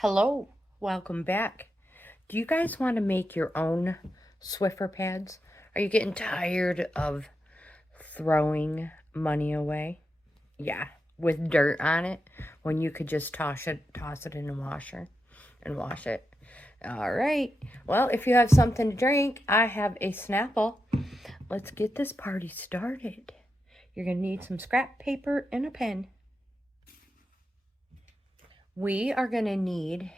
Hello, welcome back. Do you guys want to make your own Swiffer pads? Are you getting tired of throwing money away? Yeah, with dirt on it when you could just toss it in the washer and wash it. All right. Well, if you have something to drink, I have a Snapple. Let's get this party started. You're going to need some scrap paper and a pen. We are going to need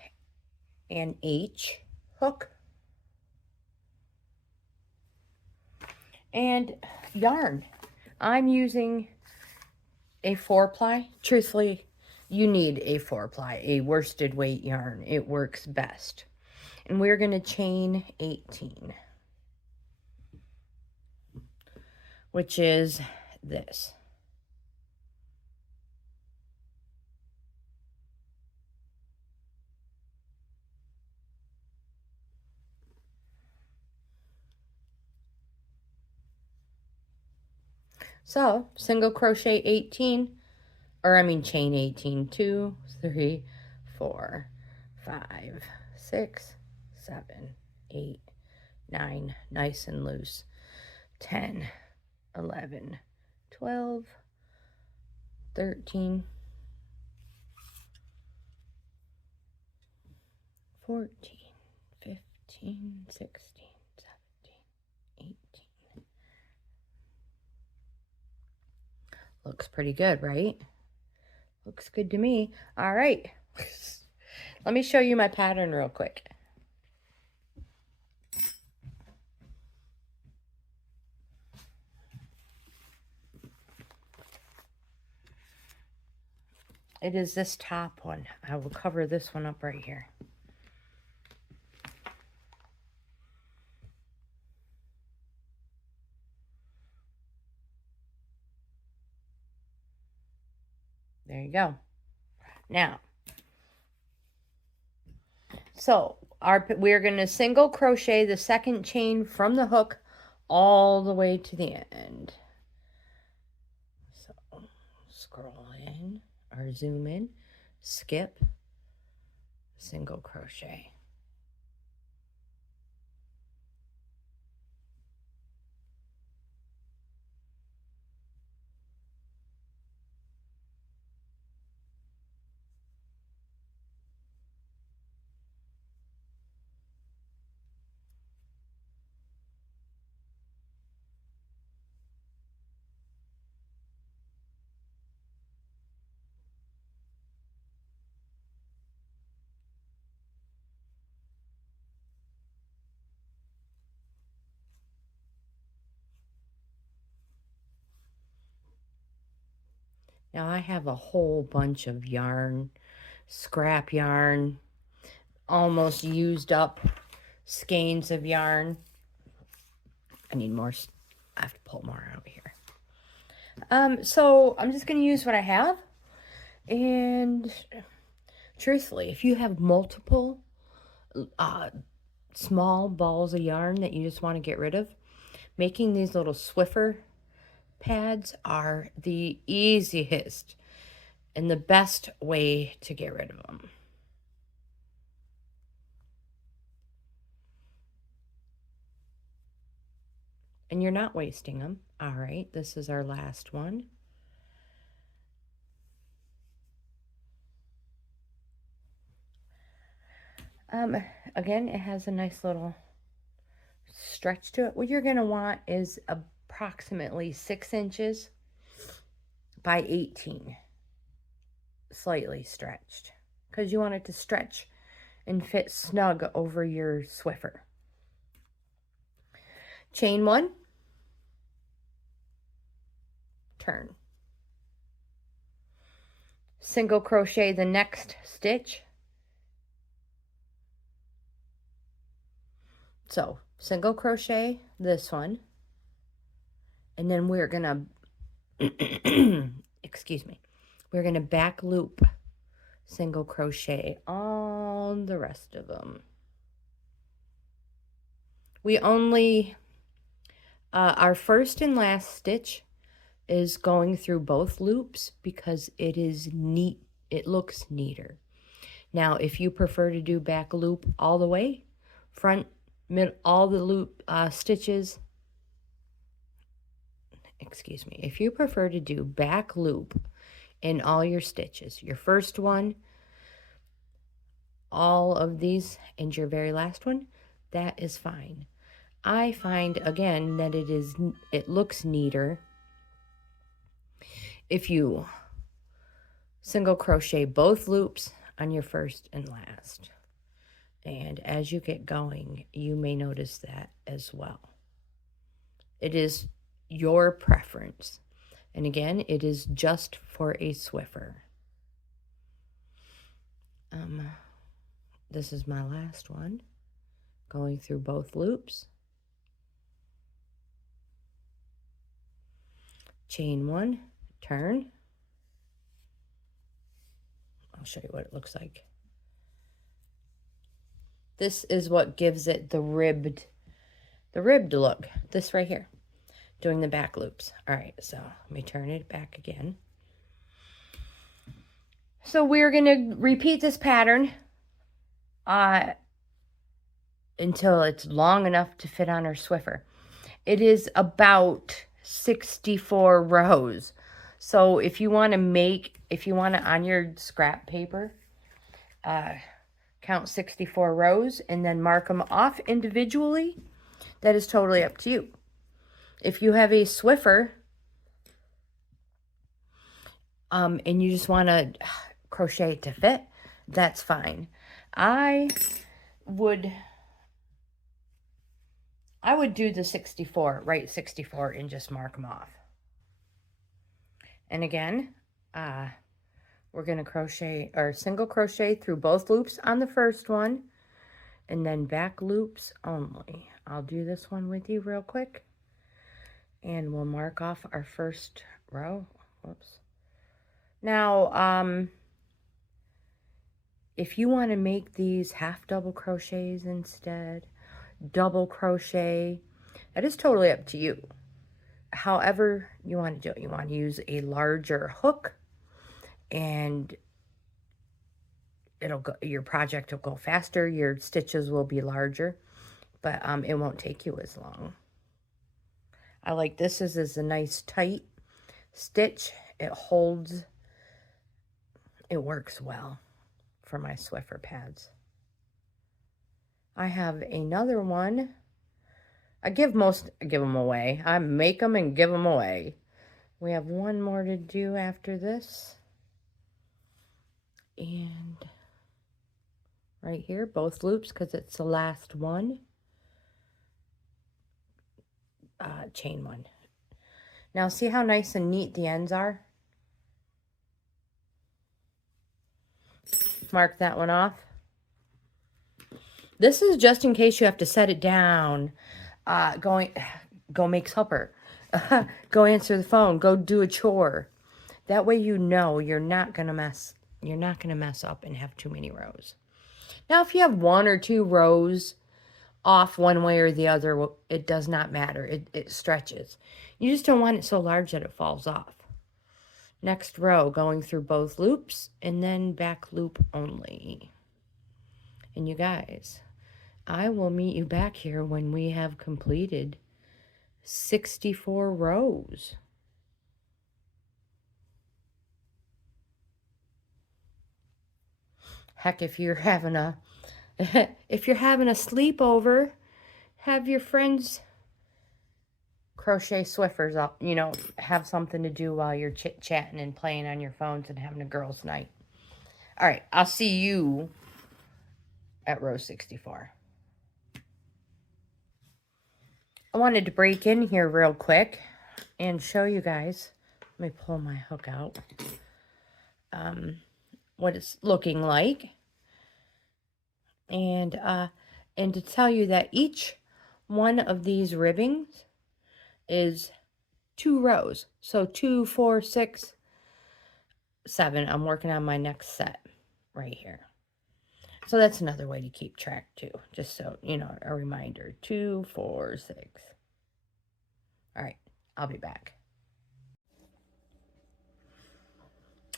an H hook and yarn. I'm using a 4-ply. Truthfully, you need a 4-ply, a worsted weight yarn. It works best. And we're going to chain 18, which is this. So, single crochet 18, chain 18, 2, 3, 4, 5, 6, 7, 8, 9, nice and loose, 10, 11, 12, 13, 14, 15, 16, 17, 18. Looks pretty good, right? Looks good to me. All right. Let me show you my pattern real quick. It is this top one. I will cover this one up right here. There you go. Now, so we're going to single crochet the second chain from the hook all the way to the end. So scroll in or zoom in, skip, single crochet. Now I have a whole bunch of yarn, scrap yarn, almost used up skeins of yarn. I need more. I have to pull more out here. So I'm just going to use what I have. And truthfully, if you have multiple small balls of yarn that you just want to get rid of, making these little Swiffer pads are the easiest and the best way to get rid of them. And you're not wasting them. All right, this is our last one. Again, it has a nice little stretch to it. What you're going to want is approximately 6 inches by 18, slightly stretched, because you want it to stretch and fit snug over your Swiffer. Chain 1, turn, single crochet the next stitch. So single crochet this one, and then we're gonna excuse me, we're gonna back loop single crochet all the rest of them. We only our first and last stitch is going through both loops because it is neat. It looks neater. Now, if you prefer to do back loop all the way, front, mid, all the loop stitches, excuse me, if you prefer to do back loop in all your stitches, your first one, all of these, and your very last one, that is fine. I find, again, that it looks neater if you single crochet both loops on your first and last. And as you get going, you may notice that as well. It is your preference. And again, it is just for a Swiffer. This is my last one, going through both loops. Chain one, turn. I'll show you what it looks like. This is what gives it the ribbed look. This right here, doing the back loops. All right, so let me turn it back again. So we're going to repeat this pattern until it's long enough to fit on our Swiffer. It is about 64 rows. So if you want to on your scrap paper, count 64 rows and then mark them off individually, that is totally up to you. If you have a Swiffer, and you just want to crochet it to fit, that's fine. I would do the 64, write 64 and just mark them off. And again, we're going to crochet or single crochet through both loops on the first one and then back loops only. I'll do this one with you real quick and we'll mark off our first row. Whoops. Now, if you want to make these half double crochets instead, double crochet, that is totally up to you. However you want to do it. You want to use a larger hook and your project will go faster, your stitches will be larger, but it won't take you as long. I like this is a nice tight stitch. It holds, it works well for my Swiffer pads. I have another one. I give them away. I make them and give them away. We have one more to do after this. And right here, both loops, because it's the last one. Chain one. Now see how nice and neat the ends are? Mark that one off. This is just in case you have to set it down. Go make supper. Go answer the phone. Go do a chore. That way you know you're not gonna mess up and have too many rows. Now if you have one or two rows off one way or the other, it does not matter. It stretches. You just don't want it so large that it falls off. Next row, going through both loops and then back loop only. And you guys, I will meet you back here when we have completed 64 rows. Heck, if you're having a sleepover, have your friends crochet Swiffers up, you know, have something to do while you're chit-chatting and playing on your phones and having a girls' night. All right, I'll see you at row 64. I wanted to break in here real quick and show you guys. Let me pull my hook out. What it's looking like. And to tell you that each one of these ribbings is 2 rows. So 2, 4, 6, 7. I'm working on my next set right here. So that's another way to keep track too. Just so, you know, a reminder. 2, 4, 6. All right, I'll be back.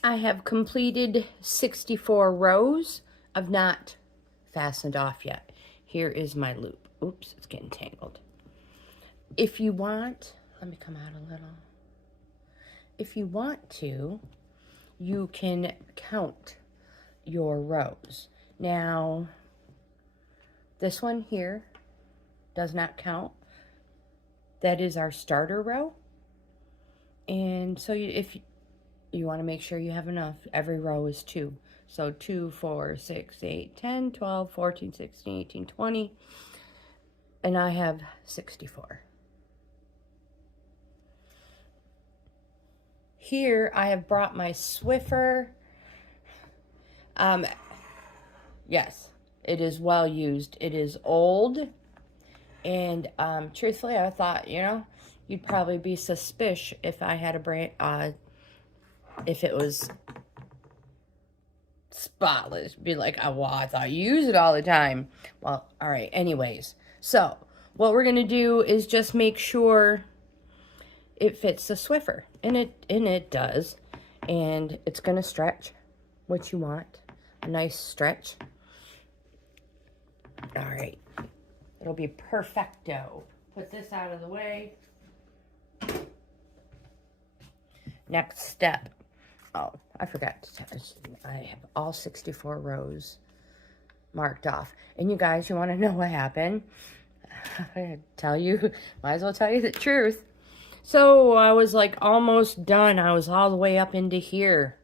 I have completed 64 rows I've not fastened off yet. Here is my loop. Oops, it's getting tangled. If you want, let me come out a little. If you want to, you can count your rows. Now, this one here does not count. That is our starter row. And so if you want to make sure you have enough, every row is 2. So 2, 4, 6, 8, 10, 12, 14, 16, 18, 20. And I have 64. Here I have brought my Swiffer. Yes, it is well used. It is old. And truthfully, I thought, you know, you'd probably be suspicious if I had a brand, if it was spotless. Be like, oh, well, I thought you use it all the time. Well, all right, anyways. So, what we're going to do is just make sure it fits the Swiffer. And it does. And it's going to stretch what you want. A nice stretch. All right. It'll be perfecto. Put this out of the way. Next step. Oh, I forgot to tell you. I have all 64 rows marked off. And you guys, you want to know what happened? I tell you, might as well tell you the truth. So I was like almost done. I was all the way up into here.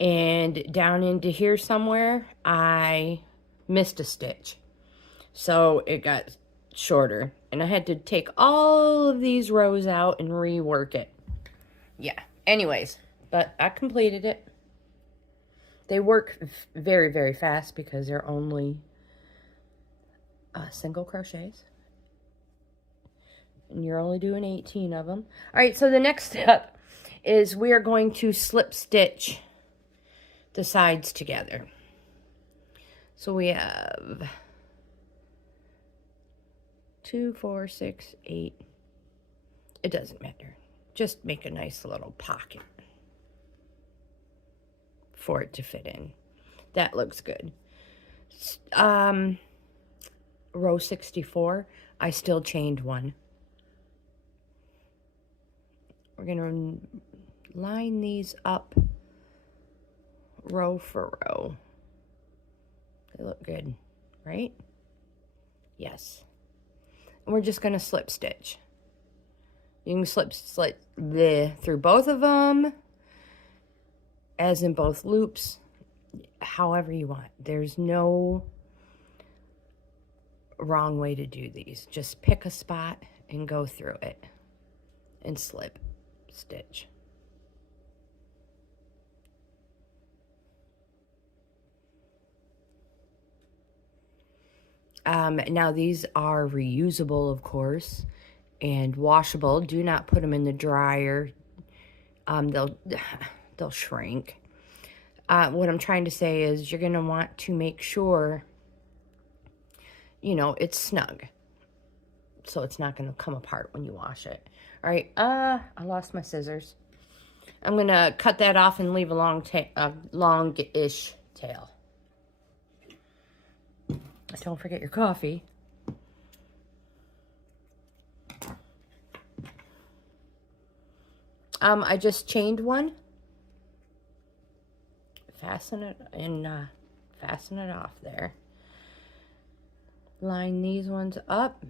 And down into here somewhere, I missed a stitch. So it got shorter. And I had to take all of these rows out and rework it. Yeah. Anyways, but I completed it. They work very, very fast because they're only single crochets. And you're only doing 18 of them. All right, so the next step is we are going to slip stitch the sides together. So we have 2, 4, 6, 8. It doesn't matter. Just make a nice little pocket for it to fit in. That looks good. Row 64, I still chained one. We're going to line these up row for row. They look good, right? Yes. And we're just going to slip stitch. You can slip through both of them, as in both loops, however you want. There's no wrong way to do these. Just pick a spot and go through it and slip stitch. Now these are reusable, of course, and washable. Do not put them in the dryer. They'll shrink. What I'm trying to say is you're going to want to make sure, you know, it's snug. So it's not going to come apart when you wash it. All right, I lost my scissors. I'm going to cut that off and leave a long-ish tail. Don't forget your coffee. I just chained one. Fasten it and fasten it off there. Line these ones up.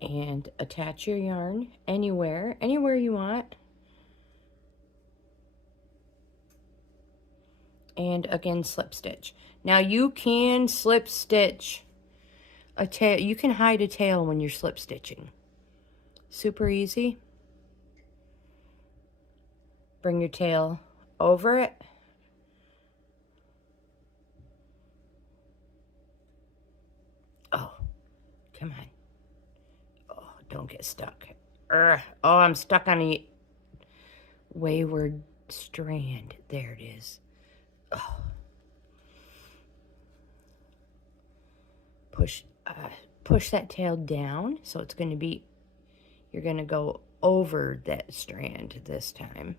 And attach your yarn anywhere you want. And again, slip stitch. Now you can slip stitch a tail. You can hide a tail when you're slip stitching. Super easy. Bring your tail over it. Oh, come on. Don't get stuck. Oh, I'm stuck on wayward strand. There it is. Oh. Push that tail down, so it's going to be, you're going to go over that strand this time.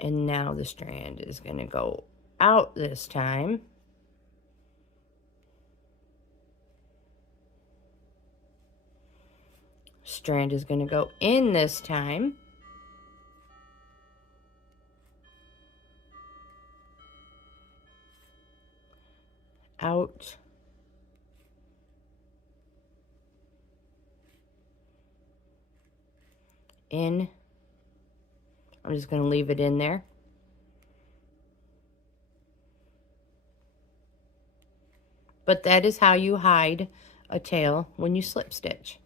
And now the strand is going to go out this time. Strand is going to go in this time. Out. In. I'm just going to leave it in there. But that is how you hide a tail when you slip stitch.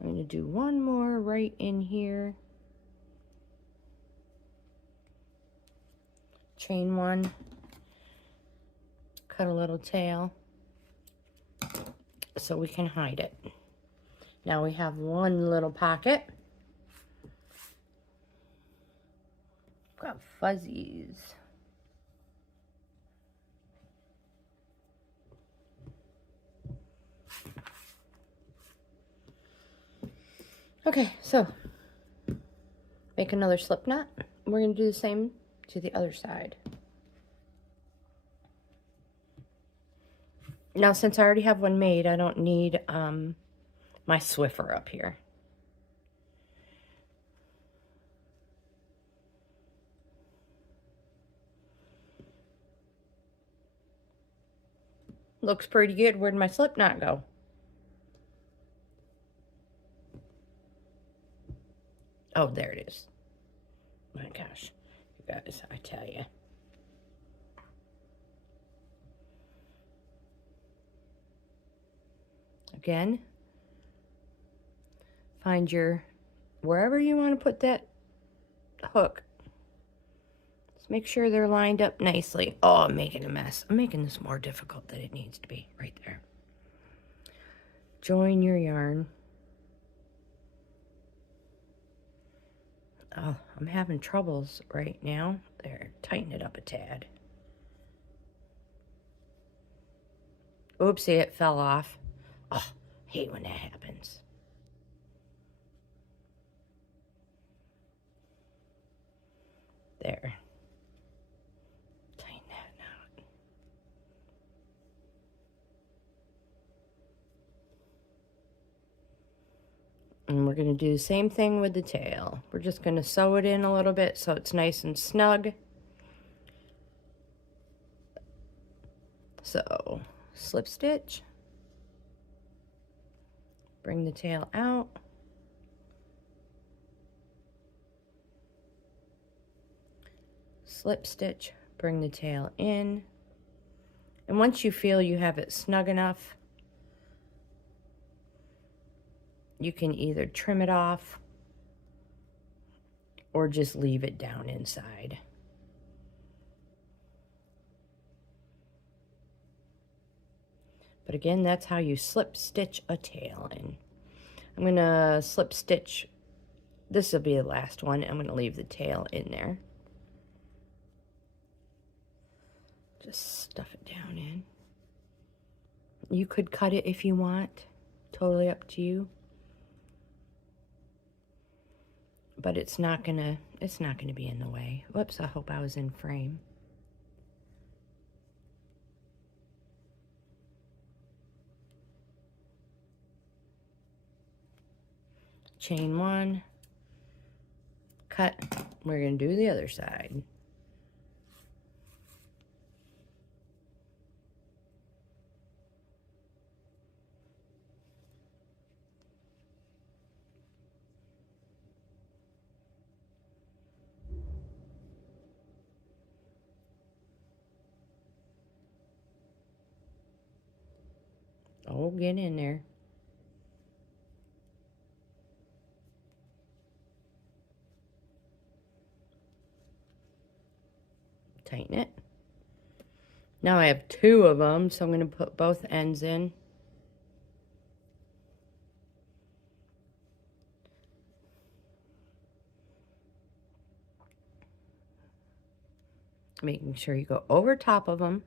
I'm going to do one more right in here. Chain one. Cut a little tail so we can hide it. Now we have one little pocket. Got fuzzies. Okay, so make another slip knot. We're going to do the same to the other side. Now, since I already have one made, I don't need my Swiffer up here. Looks pretty good. Where'd my slip knot go? Oh, there it is. My gosh, you guys, I tell you. Again, find your, wherever you want to put that hook. Just make sure they're lined up nicely. Oh, I'm making a mess. I'm making this more difficult than it needs to be. Right there. Join your yarn. Oh, I'm having troubles right now. There, tighten it up a tad. Oopsie, it fell off. Oh, hate when that happens. There. Tighten that knot. And we're going to do the same thing with the tail. We're just going to sew it in a little bit so it's nice and snug. So, slip stitch. Bring the tail out. Slip stitch, bring the tail in. And once you feel you have it snug enough, you can either trim it off or just leave it down inside. But again, that's how you slip stitch a tail in. I'm going to slip stitch, this will be the last one. I'm going to leave the tail in there. Just stuff it down in. You could cut it if you want. Totally up to you. But it's not gonna be in the way. Whoops, I hope I was in frame. Chain one, cut. We're going to do the other side. Oh, get in there. Tighten it. Now I have two of them, so I'm going to put both ends in. Making sure you go over top of them.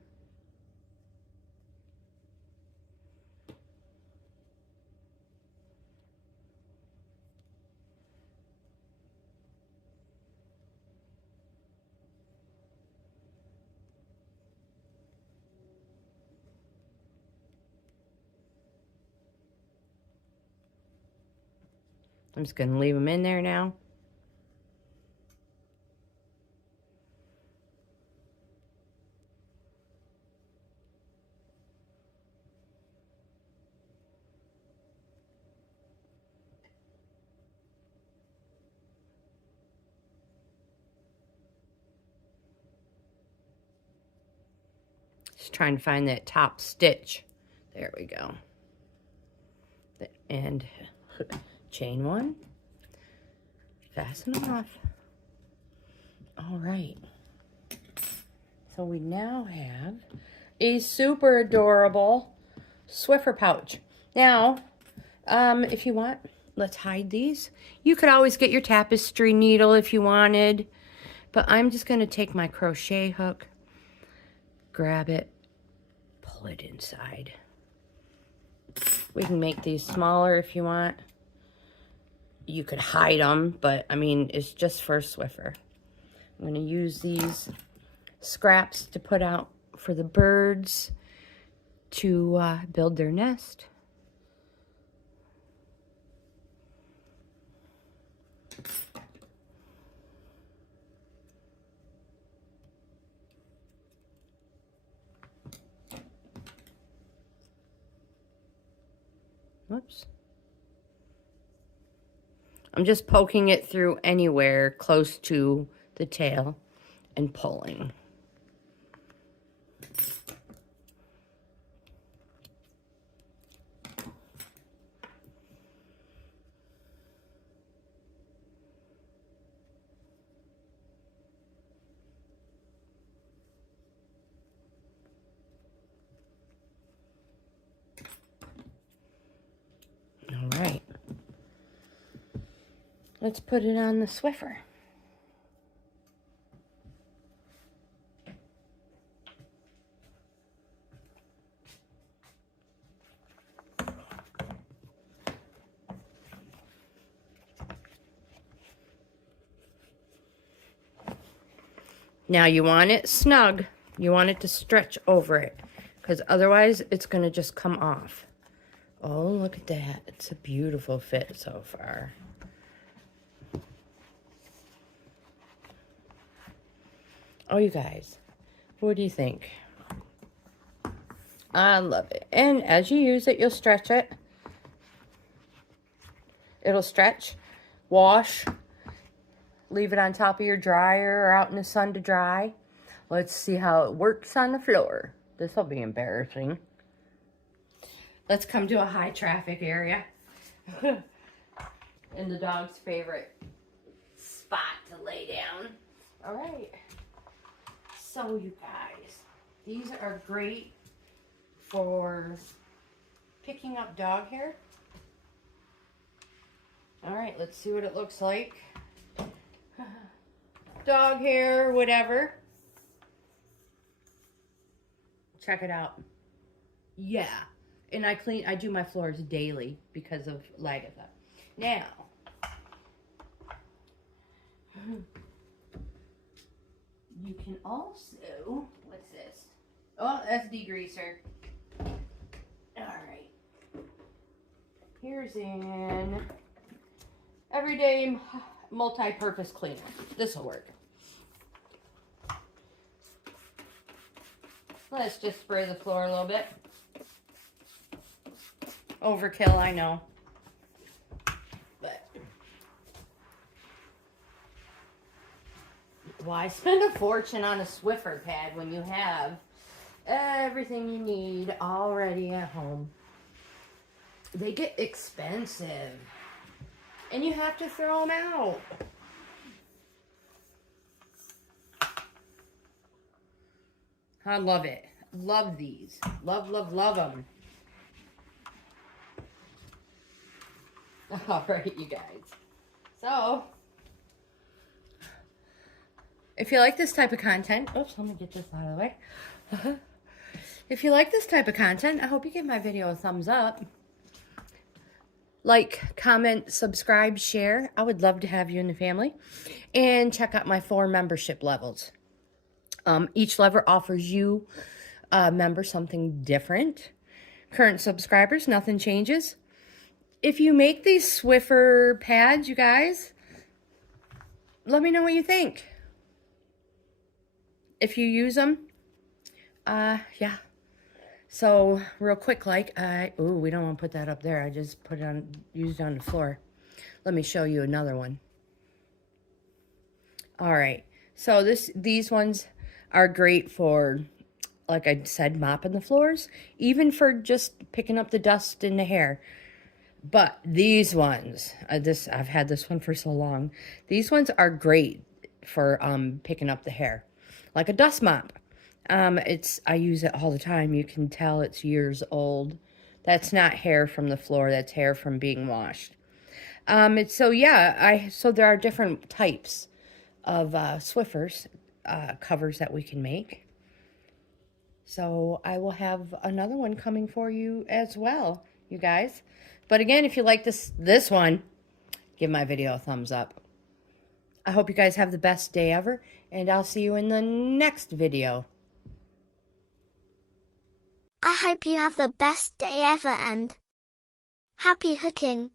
I'm just going to leave them in there now. Just trying to find that top stitch. There we go. And chain one. Fasten them off. All right. So we now have a super adorable Swiffer pouch. Now, if you want, let's hide these. You could always get your tapestry needle if you wanted, but I'm just going to take my crochet hook, grab it, pull it inside. We can make these smaller if you want. You could hide them, but I mean, it's just for a Swiffer. I'm going to use these scraps to put out for the birds to build their nest. Whoops. I'm just poking it through anywhere close to the tail and pulling. All right. Let's put it on the Swiffer. Now you want it snug. You want it to stretch over it, because otherwise it's going to just come off. Oh, look at that. It's a beautiful fit so far. Oh, you guys, what do you think? I love it. And as you use it, you'll stretch it. It'll stretch, wash, leave it on top of your dryer or out in the sun to dry. Let's see how it works on the floor. This will be embarrassing. Let's come to a high traffic area. And the dog's favorite spot to lay down. All right. So you guys, these are great for picking up dog hair. All right, let's see what it looks like. Dog hair, whatever. Check it out. Yeah. And I do my floors daily because of Lagatha. Now, you can also, what's this? Oh, that's degreaser. All right. Here's an everyday multi-purpose cleaner. This will work. Let's just spray the floor a little bit. Overkill, I know. But why spend a fortune on a Swiffer pad when you have everything you need already at home? They get expensive. And you have to throw them out. I love it. Love these. Love, love, love them. All right, you guys. So, If you like this type of content, oops, let me get this out of the way. If you like this type of content, I hope you give my video a thumbs up. Like, comment, subscribe, share. I would love to have you in the family. And check out my 4 membership levels. Each level offers you, members, something different. Current subscribers, nothing changes. If you make these Swiffer pads, you guys, let me know what you think. If you use them, yeah. So, real quick, like, ooh, we don't want to put that up there. I just put it on, used it on the floor. Let me show you another one. All right. So, these ones are great for, like I said, mopping the floors. Even for just picking up the dust in the hair. But these ones, I've had this one for so long. These ones are great for picking up the hair. Like a dust mop. I use it all the time. You can tell it's years old. That's not hair from the floor. That's hair from being washed. So there are different types of Swiffers covers that we can make. So I will have another one coming for you as well, you guys. But again, if you like this one, give my video a thumbs up. I hope you guys have the best day ever, and I'll see you in the next video. I hope you have the best day ever and happy hooking.